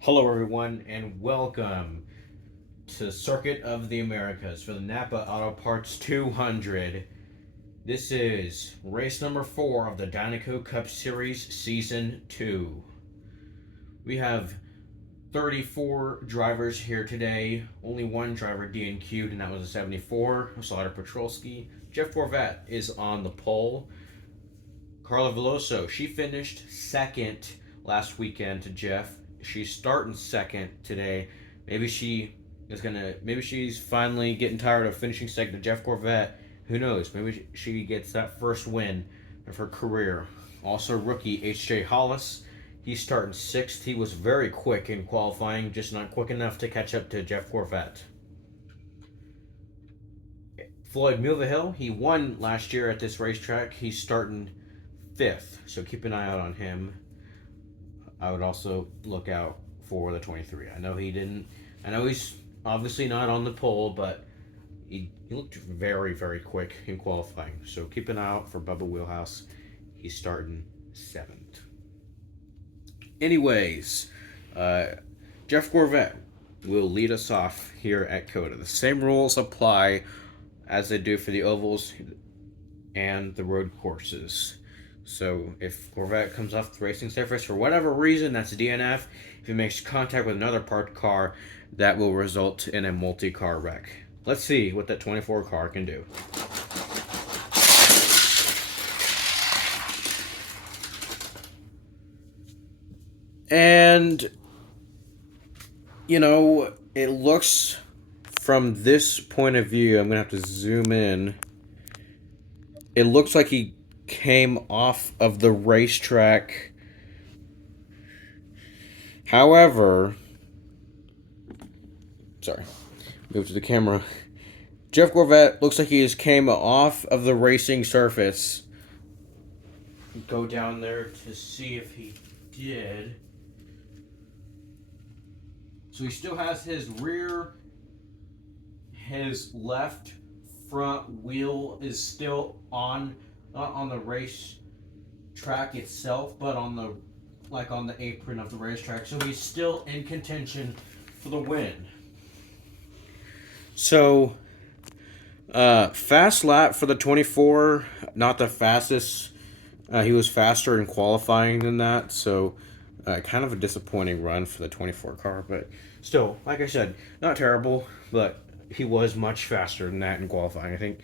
Hello, everyone, and welcome to Circuit of the Americas for the Napa Auto Parts 200. This is race number 4 of the Dynaco Cup Series Season 2. We have 34 drivers here today. Only one driver DNQ'd, and that was a 74, Slaughter Petrolski. Jeff Corvette is on the pole. Carla Veloso, she finished second last weekend to Jeff. She's starting second today. Maybe she's finally getting tired of finishing second to Jeff Corvette. Who knows? Maybe she gets that first win of her career. Also, rookie H.J. Hollis, he's starting sixth. He was very quick in qualifying, just not quick enough to catch up to Jeff Corvette. Floyd Mulvihill, he won last year at this racetrack. He's starting fifth, so keep an eye out on him. I would also look out for the 23. I know he's obviously not on the pole, but he looked very, very quick in qualifying. So keep an eye out for Bubba Wheelhouse. He's starting seventh. Anyways, Jeff Corvette will lead us off here at COTA. The same rules apply as they do for the ovals and the road courses. So if Corvette comes off the racing surface for whatever reason, that's a DNF. If he makes contact with another parked car, that will result in a multi-car wreck. Let's see what that 24 car can do. And, it looks from this point of view, I'm going to have to zoom in. It looks like he came off of the racetrack. However, move to the camera. Jeff Corvette looks like he just came off of the racing surface. Go down there to see if he did. So he still has his left front wheel is still on, not on the race track itself, but on the apron of the racetrack. So he's still in contention for the win. So, fast lap for the 24, not the fastest. He was faster in qualifying than that, so kind of a disappointing run for the 24 car, but still, like I said, not terrible, but he was much faster than that in qualifying. I think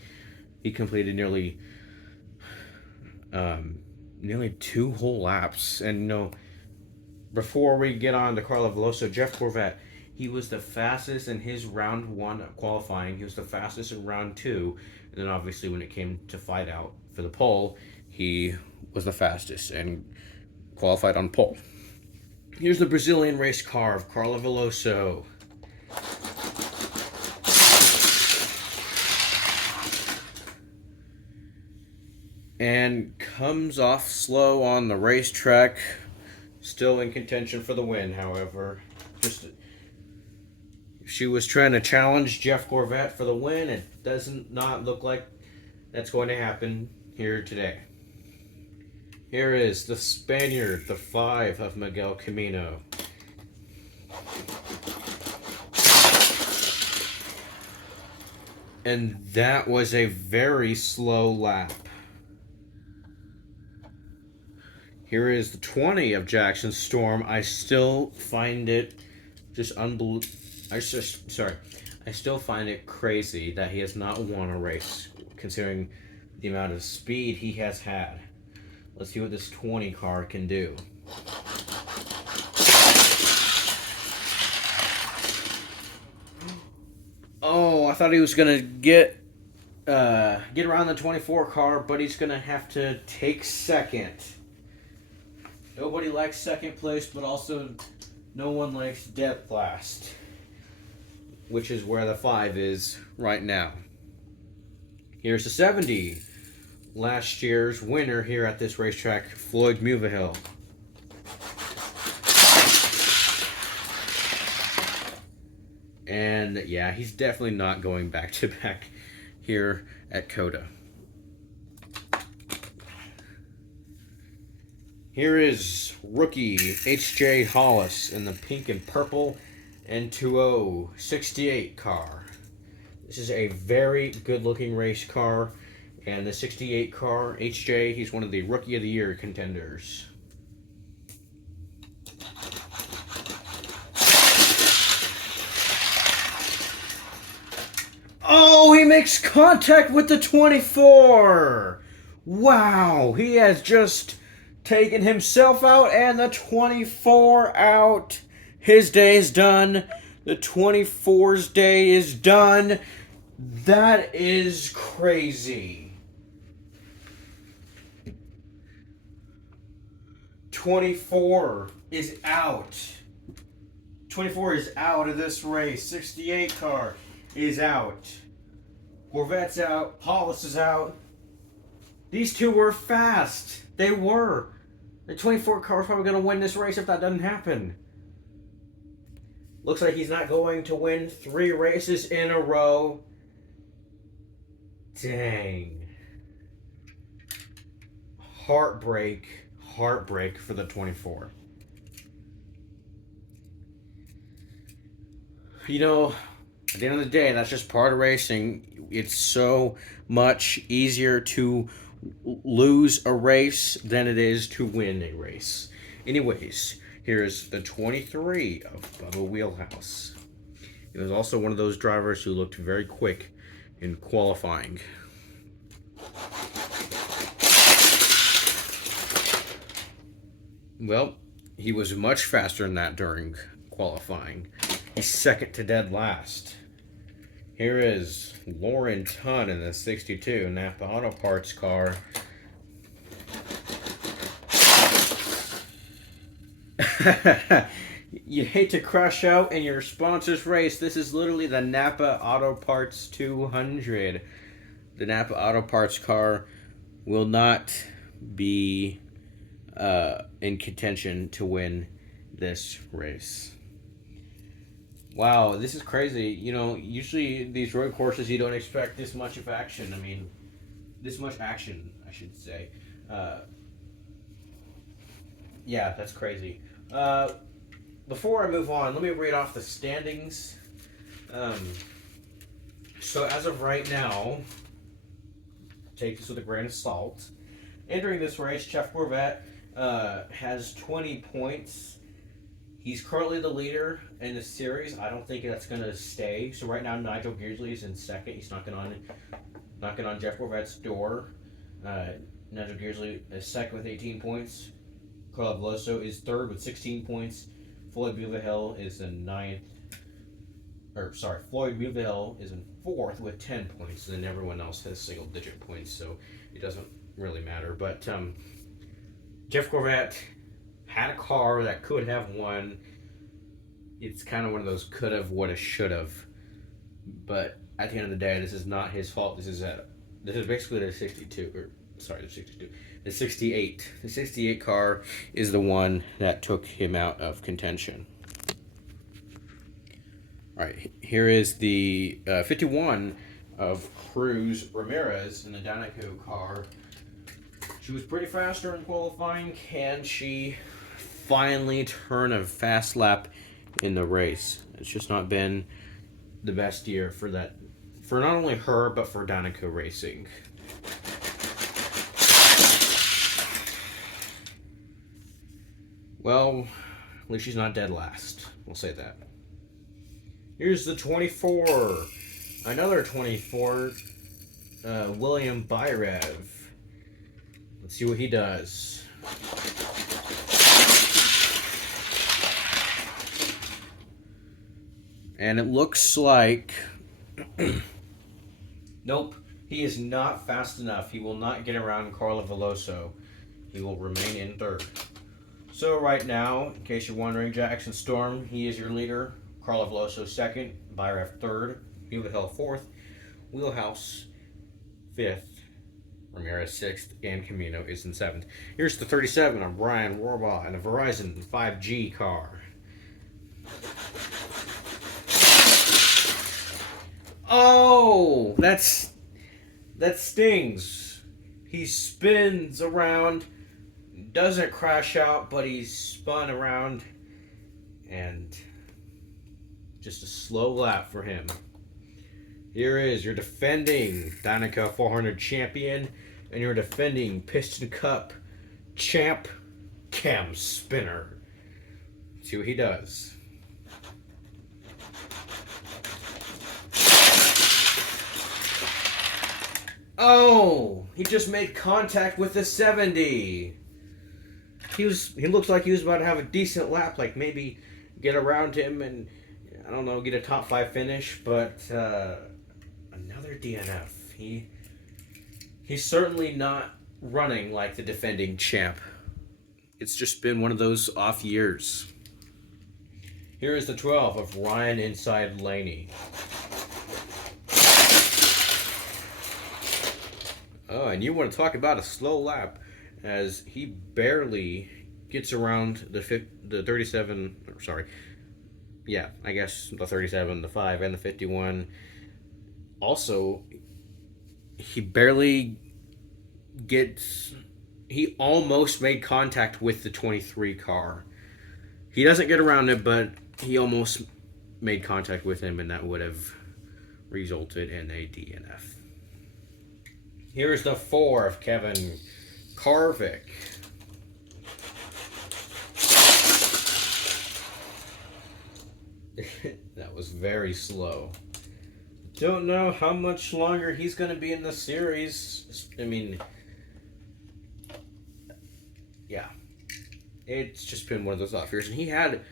he completed nearly 2 whole laps. And before we get on to Carla Veloso, Jeff Corvette, he was the fastest in his round 1 qualifying. He was the fastest in round 2, and then obviously when it came to fight out for the pole, he was the fastest and qualified on pole. Here's the Brazilian race car of Carla Veloso. And comes off slow on the racetrack. Still in contention for the win, however. She was trying to challenge Jeff Corvette for the win. It does not look like that's going to happen here today. Here is the Spaniard, the 5 of Miguel Camino. And that was a very slow lap. Here is the 20 of Jackson Storm. I still find it I still find it crazy that he has not won a race, considering the amount of speed he has had. Let's see what this 20 car can do. Oh, I thought he was gonna get around the 24 car, but he's gonna have to take second. Nobody likes second place, but also no one likes dead last, which is where the 5 is right now. Here's the 70. Last year's winner here at this racetrack, Floyd Mulvihill. And yeah, he's definitely not going back to back here at COTA. Here is rookie H.J. Hollis in the pink and purple N2O 68 car. This is a very good-looking race car, and the 68 car, H.J., he's one of the Rookie of the Year contenders. Oh, he makes contact with the 24! Wow, he has just taken himself out and the 24 out. His day is done. The 24's day is done. That is crazy. 24 is out. 24 is out of this race. 68 car is out. Corvette's out. Hollis is out. These two were fast. They were. The 24 car is probably going to win this race if that doesn't happen. Looks like he's not going to win 3 races in a row. Dang. Heartbreak for the 24. You know, at the end of the day, that's just part of racing. It's so much easier to lose a race than it is to win a race. Anyways, here's the 23 of Bubba Wheelhouse. He was also one of those drivers who looked very quick in qualifying. Well, he was much faster than that during qualifying. He's second to dead last. Here is Lauren Tunn in the 62 Napa Auto Parts car. You hate to crash out in your sponsor's race. This is literally the Napa Auto Parts 200. The Napa Auto Parts car will not be in contention to win this race. Wow, this is crazy. You know, usually these road courses you don't expect this much of action. I mean, this much action, I should say. Yeah, that's crazy. Before I move on, let me read off the standings. So as of right now, take this with a grain of salt. Entering this race, Jeff Corvette has 20 points. He's currently the leader in the series. I don't think that's going to stay. So right now, Nigel Gearsley is in second. He's knocking on Jeff Corvette's door. Nigel Gearsley is second with 18 points. Carl Veloso is third with 16 points. Floyd Buvahel is in Floyd Buvahel is in fourth with 10 points. And then everyone else has single-digit points, so it doesn't really matter. But Jeff Corvette had a car that could have won. It's kind of one of those could have, would have, should have. But at the end of the day, this is not his fault. This is basically the 62, the 68. The 68 car is the one that took him out of contention. All right, here is the 51 of Cruz Ramirez in the Danico car. She was pretty fast during qualifying. Can she finally turn a fast lap in the race? It's just not been the best year for not only her, but for Danico Racing. Well, at least she's not dead last. We'll say that. Here's the 24. Another 24. William Byrev. Let's see what he does. And it looks like... Nope. He is not fast enough. He will not get around Carlo Veloso. He will remain in third. So right now, in case you're wondering, Jackson Storm, he is your leader. Carlo Veloso second. Byrev third. Buvahel fourth. Wheelhouse fifth. Ramirez 6th, and Camino is in 7th. Here's the 37 of Brian Warbaugh and a Verizon 5G car. Oh, that stings. He spins around, doesn't crash out, but he's spun around, and just a slow lap for him. Here is your defending Danica 400 champion and your defending Piston Cup champ, Cam Spinner. See what he does. Oh, he just made contact with the 70. He looks like he was about to have a decent lap, like maybe get around him and, I don't know, get a top 5 finish, but another DNF. He's certainly not running like the defending champ. It's just been one of those off years. Here is the 12 of Ryan inside Laney. Oh, and you want to talk about a slow lap, as he barely gets around the 37, sorry, yeah, I guess the 37, the 5, and the 51. Also, he barely he almost made contact with the 23 car. He doesn't get around it, but he almost made contact with him, and that would have resulted in a DNF. Here's the 4 of Kevin Karvik. That was very slow. Don't know how much longer he's going to be in the series. I mean, yeah. It's just been one of those off years. And he had,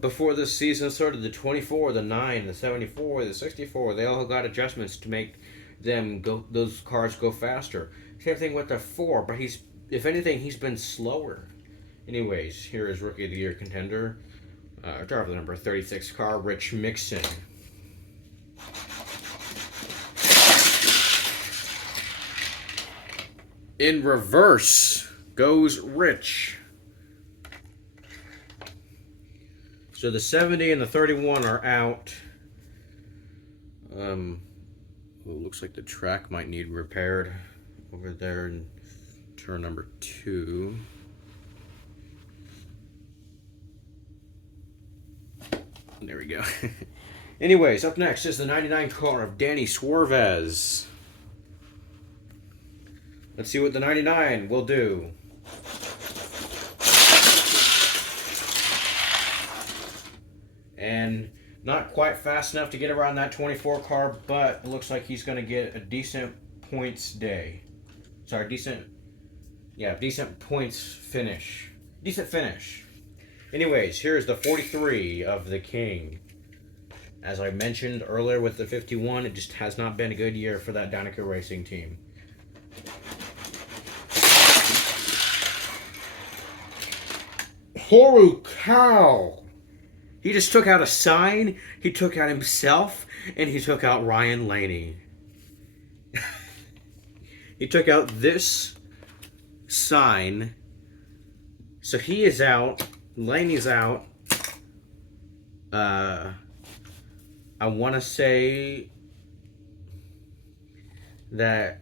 before this season started, the 24, the 9, the 74, the 64, they all got adjustments to make those cars go faster. Same thing with the 4, but if anything, he's been slower. Anyways, here is Rookie of the Year contender, driver number 36 car, Rich Mixon. In reverse goes Rich. So the 70 and the 31 are out. Looks like the track might need repaired over there in turn number 2. There we go. Anyways, up next is the 99 car of Danny Swervez. Let's see what the 99 will do. And not quite fast enough to get around that 24 car, but it looks like he's going to get a decent points day. Sorry, decent points finish. Decent finish. Anyways, here's the 43 of the King. As I mentioned earlier with the 51, it just has not been a good year for that Danica Racing team. Holy cow! He just took out a sign, he took out himself, and he took out Ryan Laney. He took out this sign. So he is out. Laney's out. I want to say that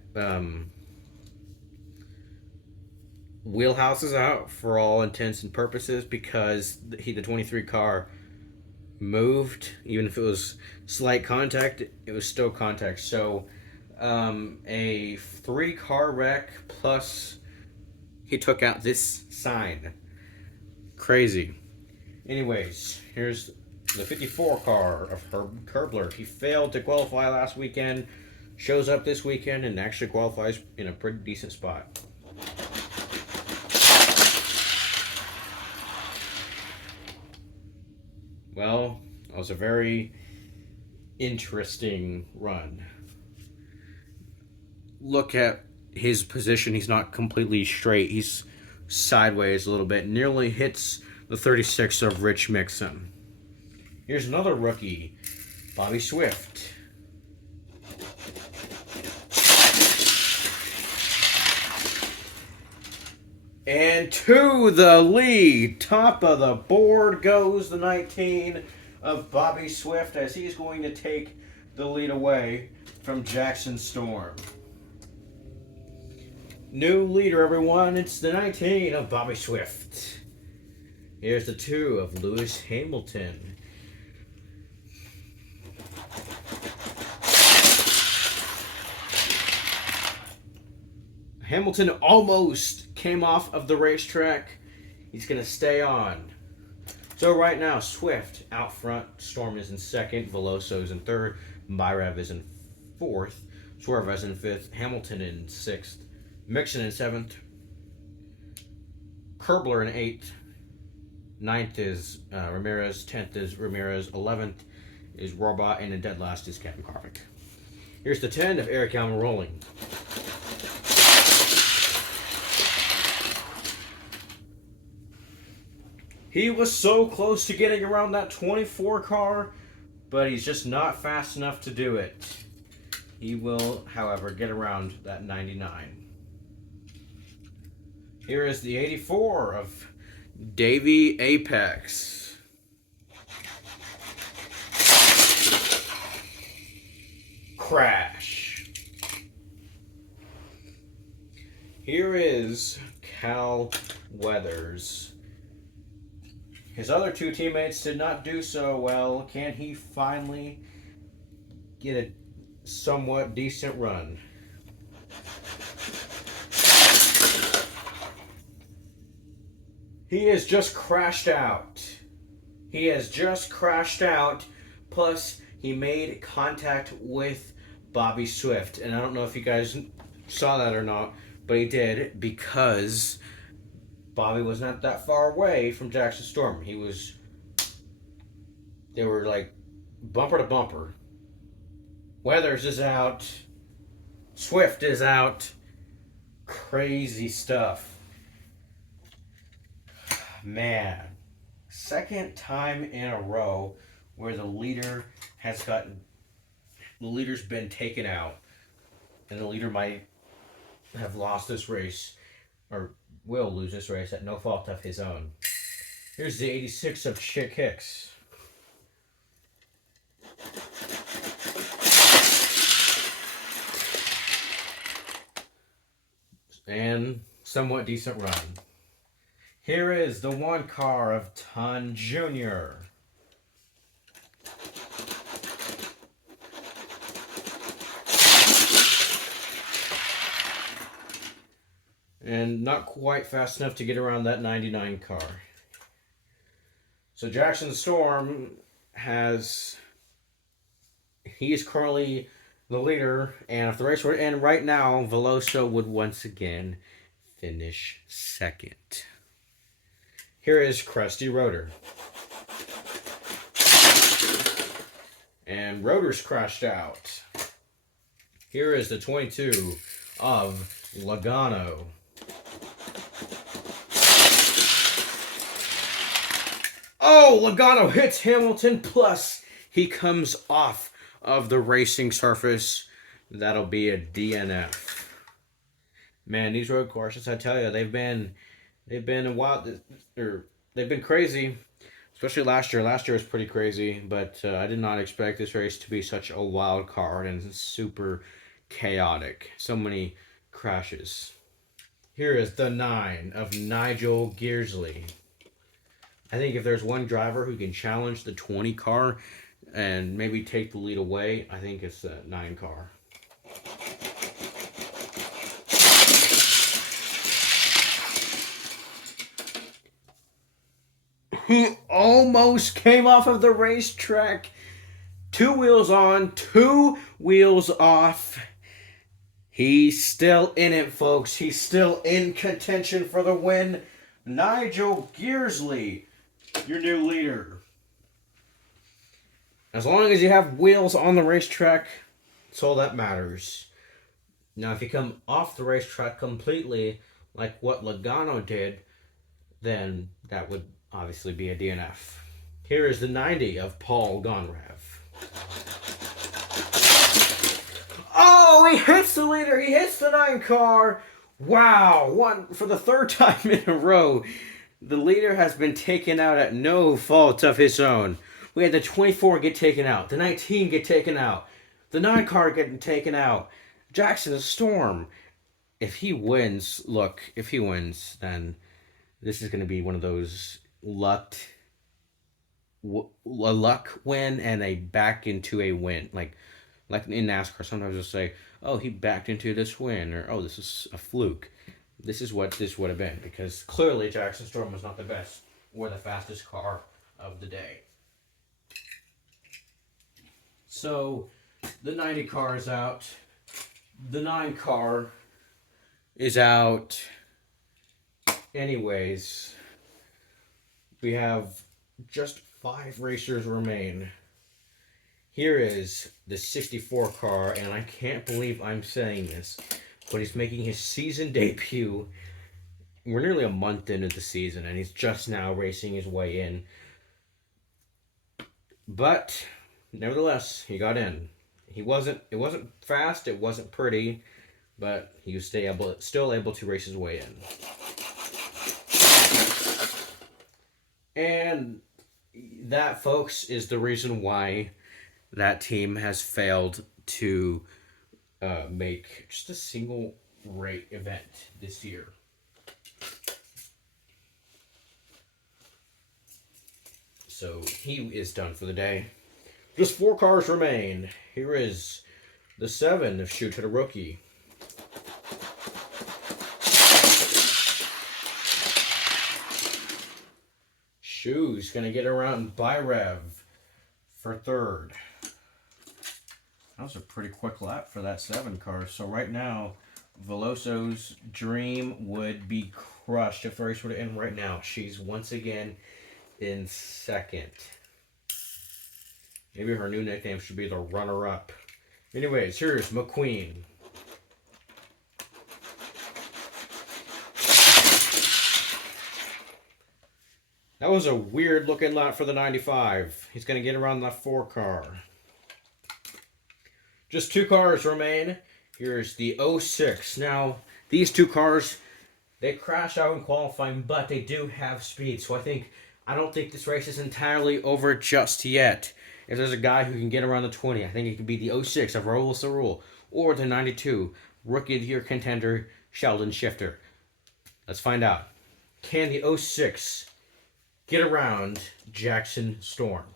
Wheelhouse is out for all intents and purposes because the 23 car moved. Even if it was slight contact, it was still contact. So a 3-car wreck plus he took out this sign. Crazy. Anyways, here's the 54 car of Herb Kerbler. He failed to qualify last weekend, shows up this weekend, and actually qualifies in a pretty decent spot. Well, that was a very interesting run. Look at his position. He's not completely straight. He's sideways a little bit. Nearly hits the 36 of Rich Mixon. Here's another rookie, Bobby Swift. And to the lead, top of the board goes the 19 of Bobby Swift as he's going to take the lead away from Jackson Storm. New leader, everyone. It's the 19 of Bobby Swift. Here's the 2 of Lewis Hamilton. Hamilton almost came off of the racetrack. He's going to stay on. So right now, Swift out front. Storm is in second. Veloso is in third. Myrev is in fourth. Swerve is in fifth. Hamilton in sixth. Mixon in seventh. Kerbler in eighth. Ninth is Ramirez. 10th is Ramirez. 11th is Robot. And in dead last is Captain Carvick. Here's the 10 of Eric Almirola. He was so close to getting around that 24 car, but he's just not fast enough to do it. He will, however, get around that 99. Here is the 84 of Davey Apex. Crash. Here is Cal Weathers. His other 2 teammates did not do so well. Can he finally get a somewhat decent run? He has just crashed out. He has just crashed out. Plus, he made contact with Bobby Swift. And I don't know if you guys saw that or not, but he did, because Bobby was not that far away from Jackson Storm. They were like bumper to bumper. Weathers is out. Swift is out. Crazy stuff. Man. Second time in a row where the leader's been taken out. And the leader might have lost this race, or will lose this race at no fault of his own. Here's the 86 of Chick Hicks. And somewhat decent run. Here is the 1 car of Ton Jr. And not quite fast enough to get around that 99 car. So Jackson Storm he is currently the leader, and if the race were to end right now, Veloso would once again finish second. Here is Krusty Rotor. And Rotor's crashed out. Here is the 22 of Logano. Oh, Logano hits Hamilton, plus he comes off of the racing surface. That'll be a DNF. Man, these road courses, I tell you, they've been a wild, they've been crazy, especially last year. Last year was pretty crazy, but I did not expect this race to be such a wild card and super chaotic. So many crashes. Here is the 9 of Nigel Gearsley. I think if there's one driver who can challenge the 20 car and maybe take the lead away, I think it's the 9 car. He almost came off of the racetrack. 2 wheels on, 2 wheels off. He's still in it, folks. He's still in contention for the win. Nigel Gearsley, your new leader. As long as you have wheels on the racetrack, that's all that matters. Now, if you come off the racetrack completely, like what Logano did, then that would obviously be a DNF. Here is the 90 of Paul Gonrav. Oh, he hits the leader. He hits the 9 car. Wow. For the 3rd time in a row, the leader has been taken out at no fault of his own. We had the 24 get taken out. The 19 get taken out. The 9 car getting taken out. Jackson Storm. if he wins, look, if he wins, then this is going to be one of those a luck win and a back into a win. Like in NASCAR, sometimes they'll say, "Oh, he backed into this win," or "Oh, this is a fluke." This is what this would have been, because clearly Jackson Storm was not the best or the fastest car of the day. So the 90 car is out. The 9 car is out. Anyways, we have just 5 racers remain. Here is the 64 car, and I can't believe I'm saying this, but he's making his season debut. We're nearly a month into the season, and he's just now racing his way in. But nevertheless, he got in. It wasn't fast, it wasn't pretty, but he was still able to race his way in. And that, folks, is the reason why that team has failed to make just a single rate event this year. So he is done for the day. Just 4 cars remain. Here is the 7 of Shoot to the Rookie. Shoe's going to get around Byrev for 3rd. That was a pretty quick lap for that 7 car. So right now, Veloso's dream would be crushed if the race were to end right now. She's once again in 2nd. Maybe her new nickname should be the runner-up. Anyways, here's McQueen. That was a weird looking lap for the 95. He's going to get around the 4 car. Just 2 cars remain. Here's the 06. Now, these 2 cars, they crashed out in qualifying, but they do have speed. So I don't think this race is entirely over just yet. If there's a guy who can get around the 20, I think it could be the 06 of Raul Sarul or the 92 Rookie of the Year contender Sheldon Shifter. Let's find out. Can the 06 get around Jackson Storm?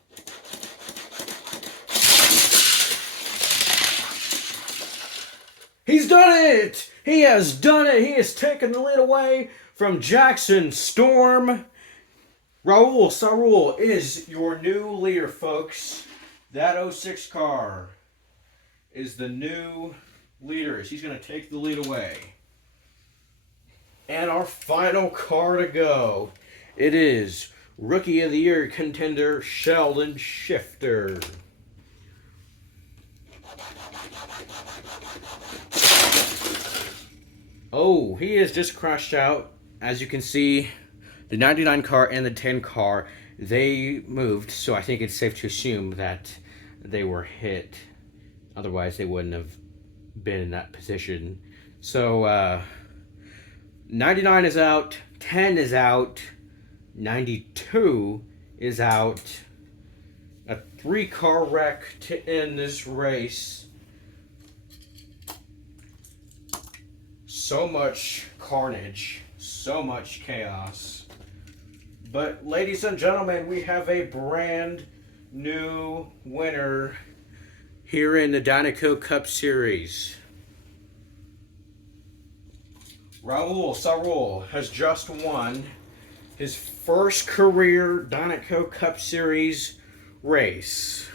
He's done it! He has done it! He has taken the lead away from Jackson Storm. Raul Sarul is your new leader, folks. That 06 car is the new leader. He's going to take the lead away. And our final car to go, it is Rookie of the Year contender Sheldon Shifter. Oh, he has just crashed out. As you can see, the 99 car and the 10 car, they moved, so I think it's safe to assume that they were hit. Otherwise, they wouldn't have been in that position. So, 99 is out, 10 is out, 92 is out. A 3-car wreck to end this race. So much carnage, so much chaos. But ladies and gentlemen, we have a brand new winner here in the Dinoco Cup Series. Raul Sarul has just won his first career Dinoco Cup Series race.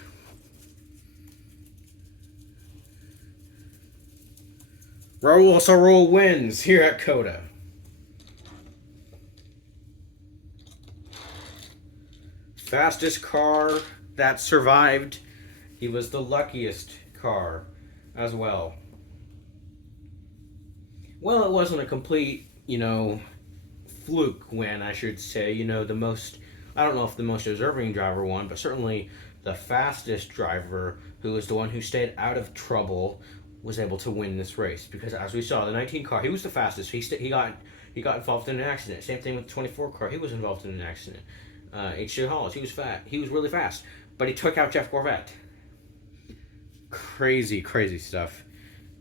Raul Sarul wins here at COTA. Fastest car that survived. He was the luckiest car as well. Well, it wasn't a complete, fluke win, I should say. I don't know if the most deserving driver won, but certainly the fastest driver, who was the one who stayed out of trouble, was able to win this race. Because as we saw, the 19 car, he was the fastest. He got involved in an accident. Same thing with the 24 car. He was involved in an accident. H.J. Hollis, he was fat. He was really fast. But he took out Jeff Gorvette. Crazy, crazy stuff.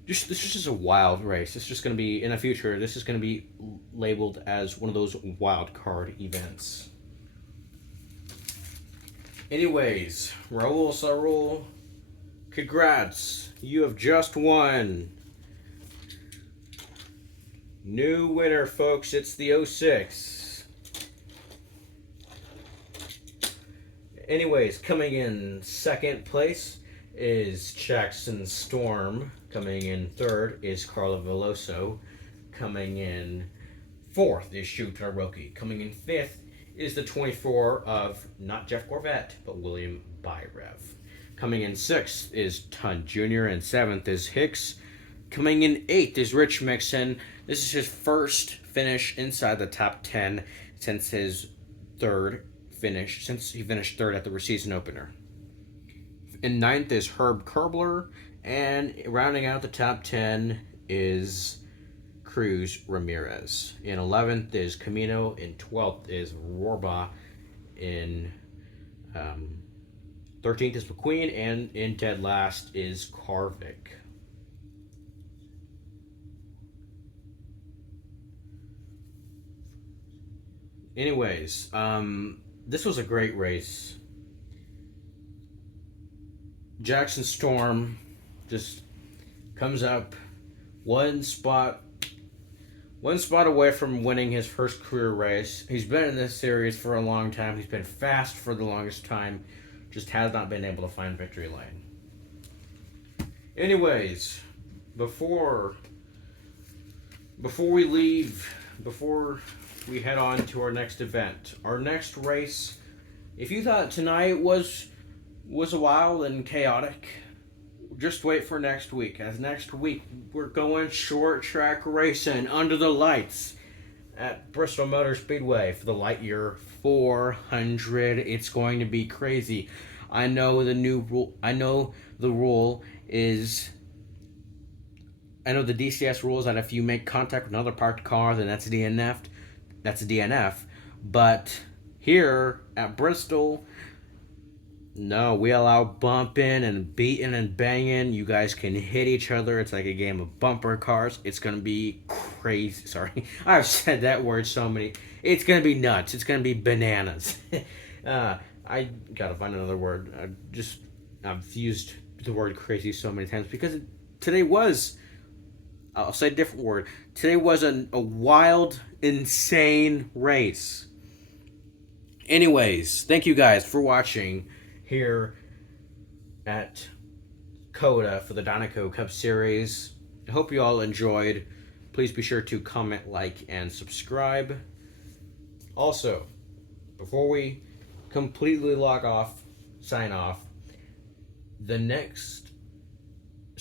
this is just a wild race. It's just going to be, in the future, this is going to be labeled as one of those wild card events. Anyways, Raul Sarul, congrats. You have just won. New winner, folks. It's the 06. Anyways, coming in second place is Jackson Storm. Coming in third is Carla Veloso. Coming in fourth is Shuta Roki. Coming in fifth is the 24 of not Jeff Gorvette, but William Byrev. Coming in sixth is Tun Jr. and seventh is Hicks. Coming in eighth is Rich Mixon. This is his first finish inside the top 10 since his third finish, since he finished third at the season opener. In ninth is Herb Kerbler, and rounding out the top 10 is Cruz Ramirez. In 11th is Camino. In 12th is Rorba. In 13th is McQueen, and in dead last is Karvik. Anyways, this was a great race. Jackson Storm just comes up one spot away from winning his first career race. He's been in this series for a long time. He's been fast for the longest time. Just has not been able to find victory lane. Anyways, before we leave, before we head on to our next event, our next race, if you thought tonight was wild and chaotic, just wait for next week. As next week we're going short track racing under the lights at Bristol Motor Speedway for the Lightyear 400. It's going to be crazy. I know the DCS rule is that if you make contact with another parked car, then that's a DNF. That's a DNF. But here at Bristol, no, we allow bumping and beating and banging. You guys can hit each other. It's like a game of bumper cars. It's going to be crazy. Sorry, I've said that word so many. It's going to be nuts. It's going to be bananas. I got to find another word. I've used the word crazy so many times because today was, I'll say a different word. Today was a wild, insane race. Anyways, thank you guys for watching here at COTA for the Dinoco Cup Series. I hope you all enjoyed. Please be sure to comment, like, and subscribe. Also, before we completely sign off,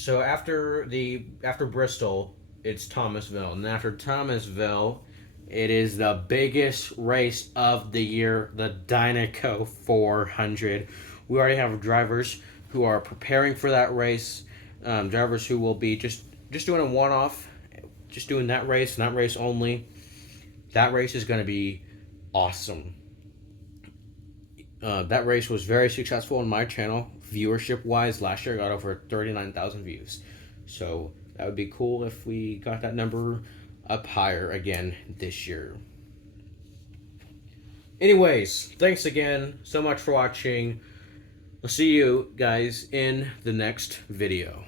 after Bristol, it's Thomasville, and after Thomasville, it is the biggest race of the year, the Dinoco 400. We already have drivers who are preparing for that race, drivers who will be just doing a one-off, just doing that race and that race only. That race is going to be awesome. That race was very successful on my channel, viewership-wise. Last year I got over 39,000 views. So that would be cool if we got that number up higher again this year. Anyways, thanks again so much for watching. I'll see you guys in the next video.